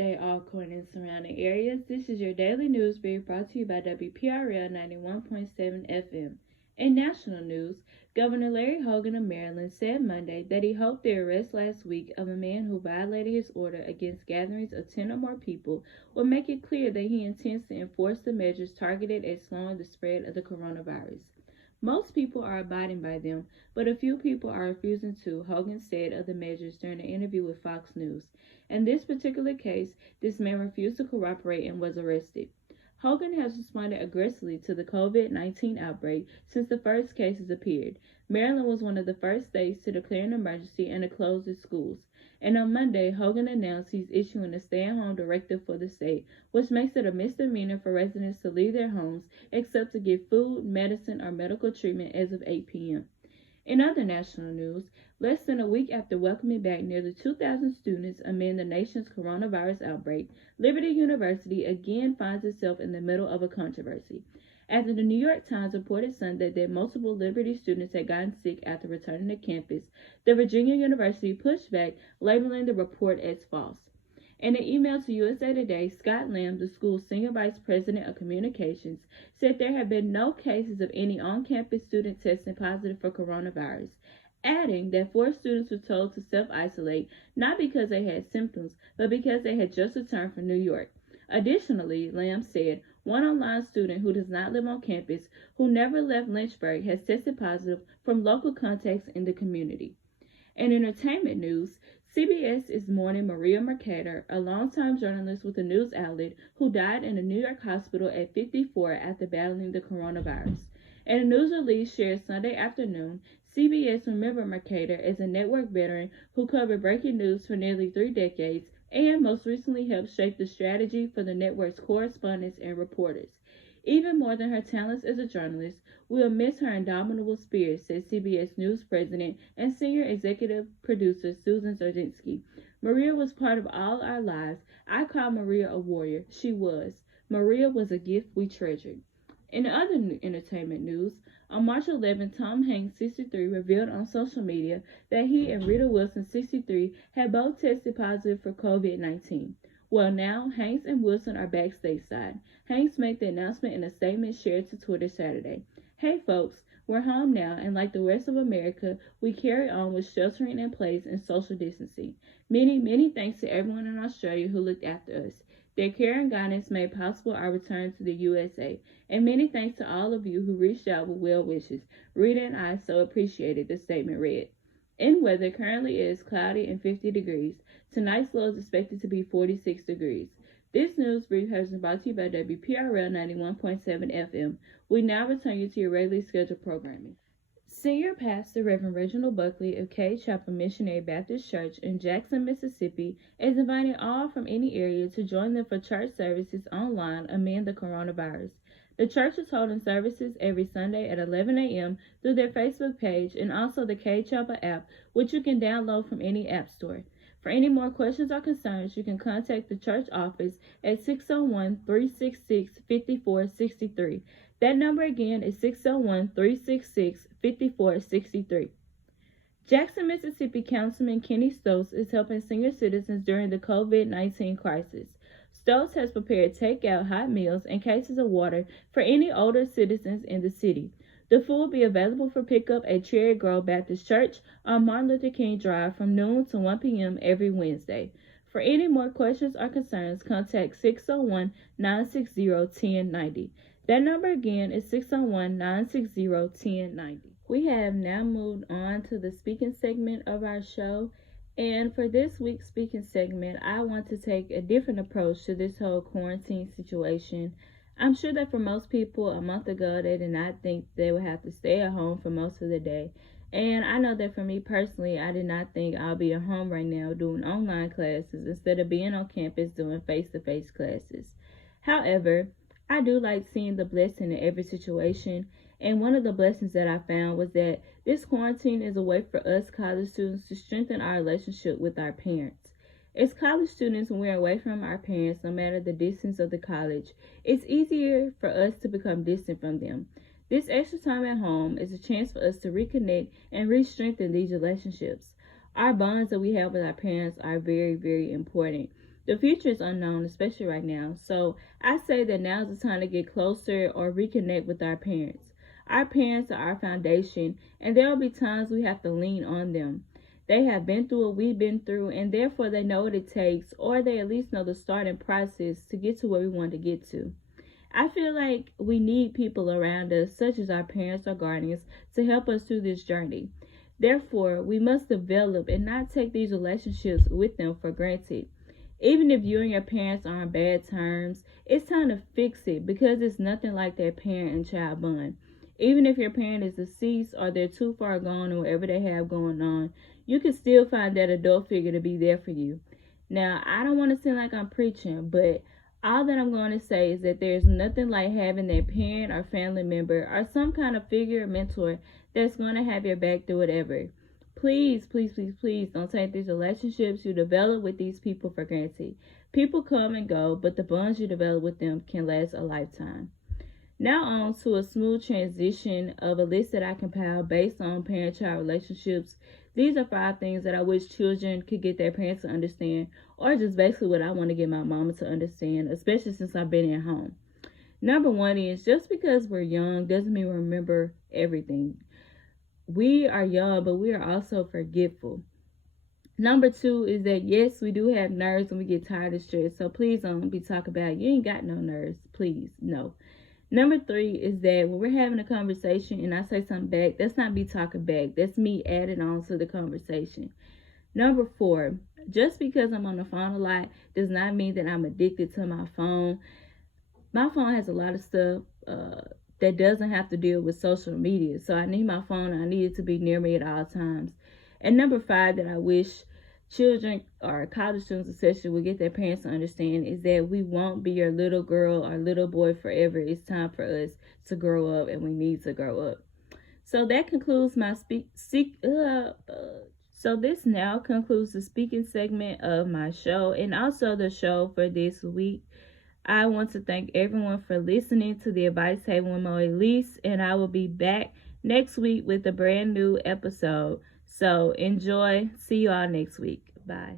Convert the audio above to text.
day, Alcorn and surrounding areas. This is your daily news brief brought to you by WPRL 91.7 FM. In national news, Governor Larry Hogan of Maryland said Monday that he hoped the arrest last week of a man who violated his order against gatherings of 10 or more people will make it clear that he intends to enforce the measures targeted at slowing the spread of the coronavirus. Most people are abiding by them, but a few people are refusing to, Hogan said of the measures during an interview with Fox News. In this particular case, this man refused to cooperate and was arrested. Hogan has responded aggressively to the COVID-19 outbreak since the first cases appeared. Maryland was one of the first states to declare an emergency and to close its schools. And on Monday, Hogan announced he's issuing a stay-at-home directive for the state, which makes it a misdemeanor for residents to leave their homes except to get food, medicine, or medical treatment as of 8 p.m. In other national news, less than a week after welcoming back nearly 2,000 students amid the nation's coronavirus outbreak, Liberty University again finds itself in the middle of a controversy. After the New York Times reported Sunday that multiple Liberty students had gotten sick after returning to campus, the Virginia University pushed back, labeling the report as false. In an email to USA Today, Scott Lamb, the school's senior vice president of communications, said there have been no cases of any on-campus student testing positive for coronavirus, adding that 4 students were told to self-isolate not because they had symptoms, but because they had just returned from New York. Additionally, Lamb said, one online student who does not live on campus, who never left Lynchburg, has tested positive from local contacts in the community. In entertainment news, CBS is mourning Maria Mercader, a longtime journalist with the news outlet who died in a New York hospital at 54 after battling the coronavirus. In a news release shared Sunday afternoon, CBS remembered Mercader as a network veteran who covered breaking news for nearly 3 decades and most recently helped shape the strategy for the network's correspondents and reporters. Even more than her talents as a journalist, we'll miss her indomitable spirit, said CBS News president and senior executive producer Susan Zerzinski. Maria was part of all our lives. I call Maria a warrior. She was. Maria was a gift we treasured. In other entertainment news, on March 11, Tom Hanks, 63, revealed on social media that he and Rita Wilson, 63, had both tested positive for COVID-19. Well, now, Hanks and Wilson are back stateside. Hanks made the announcement in a statement shared to Twitter Saturday. Hey folks, we're home now, and like the rest of America, we carry on with sheltering in place and social distancing. Many thanks to everyone in Australia who looked after us. Their care and guidance made possible our return to the USA. And many thanks to all of you who reached out with well wishes. Rita and I so appreciated, the statement read. In weather, currently it is cloudy and 50 degrees. Tonight's low is expected to be 46 degrees. This news brief has been brought to you by WPRL 91.7 FM. We now return you to your regularly scheduled programming. Senior Pastor Reverend Reginald Buckley of Cade Chapel Missionary Baptist Church in Jackson, Mississippi, is inviting all from any area to join them for church services online amid the coronavirus. The church is holding services every Sunday at 11 a.m. through their Facebook page and also the Cade Chapel app, which you can download from any app store. For any more questions or concerns, you can contact the church office at 601-366-5463. That number again is 601-366-5463. Jackson, Mississippi Councilman Kenny Stokes is helping senior citizens during the COVID-19 crisis. Stokes has prepared takeout hot meals and cases of water for any older citizens in the city. The food will be available for pickup at Cherry Grove Baptist Church on Martin Luther King Drive from noon to 1 p.m. every Wednesday. For any more questions or concerns, contact 601-960-1090. That number again is 601-960-1090. We have now moved on to the speaking segment of our show. And for this week's speaking segment, I want to take a different approach to this whole quarantine situation. I'm sure that for most people a month ago, they did not think they would have to stay at home for most of the day. And I know that for me personally, I did not think I'll be at home right now doing online classes instead of being on campus doing face-to-face classes. However, I do like seeing the blessing in every situation. And one of the blessings that I found was that this quarantine is a way for us college students to strengthen our relationship with our parents. As college students, when we're away from our parents, no matter the distance of the college, it's easier for us to become distant from them. This extra time at home is a chance for us to reconnect and re-strengthen these relationships. Our bonds that we have with our parents are very, very important. The future is unknown, especially right now. So I say that now's the time to get closer or reconnect with our parents. Our parents are our foundation, and there will be times we have to lean on them. They have been through what we've been through, and therefore they know what it takes, or they at least know the starting process to get to where we want to get to. I feel like we need people around us, such as our parents or guardians, to help us through this journey. Therefore, we must develop and not take these relationships with them for granted. Even if you and your parents are on bad terms, it's time to fix it because it's nothing like that parent and child bond. Even if your parent is deceased or they're too far gone or whatever they have going on, you can still find that adult figure to be there for you. Now, I don't want to seem like I'm preaching, but all that I'm going to say is that there's nothing like having that parent or family member or some kind of figure or mentor that's going to have your back through whatever. Please, please, please, please don't take these relationships you develop with these people for granted. People come and go, but the bonds you develop with them can last a lifetime. Now on to a smooth transition of a list that I compiled based on parent-child relationships. These are 5 things that I wish children could get their parents to understand, or just basically what I want to get my mama to understand, especially since I've been at home. Number 1 is just because we're young doesn't mean we remember everything. We are young, but we are also forgetful. Number 2 is that yes, we do have nerves when we get tired and stressed. So please don't be talking about you ain't got no nerves. Please, no. Number 3 is that when we're having a conversation and I say something back, that's not me talking back. That's me adding on to the conversation. Number 4, just because I'm on the phone a lot does not mean that I'm addicted to my phone. My phone has a lot of stuff that doesn't have to deal with social media. So I need my phone. I need it to be near me at all times. And number 5 that I wish children or college students especially will get their parents to understand is that we won't be your little girl or little boy forever. It's time for us to grow up, and we need to grow up. So that concludes my So this now concludes the speaking segment of my show and also the show for this week. I want to thank everyone for listening to the Advice Table with Mo Elise, and I will be back next week with a brand new episode. So enjoy. See you all next week. Bye.